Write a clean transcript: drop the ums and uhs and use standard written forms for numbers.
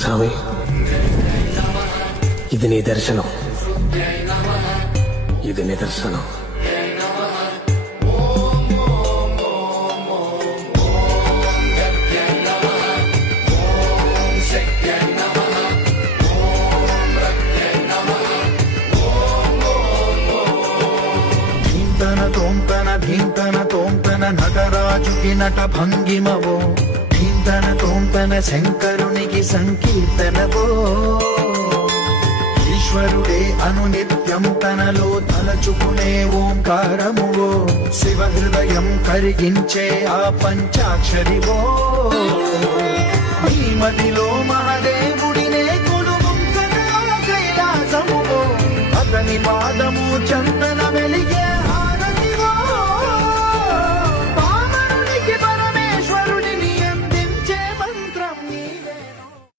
స్వామి, ఇది నీ దర్శనం, ఇది నిదర్శనం. ధీంతన తోంతన నటరాజుకి నట భంగిమవో, ధీంతన తోంతన శంకరునికి సంకీర్తనవో. ఈశ్వరుడే అనునిత్యం తనలో తలచుకునే ఓంకారమువో, శివ హృదయం కరిగించే ఆ పంచాక్షరివో. ఈ మదిలో మా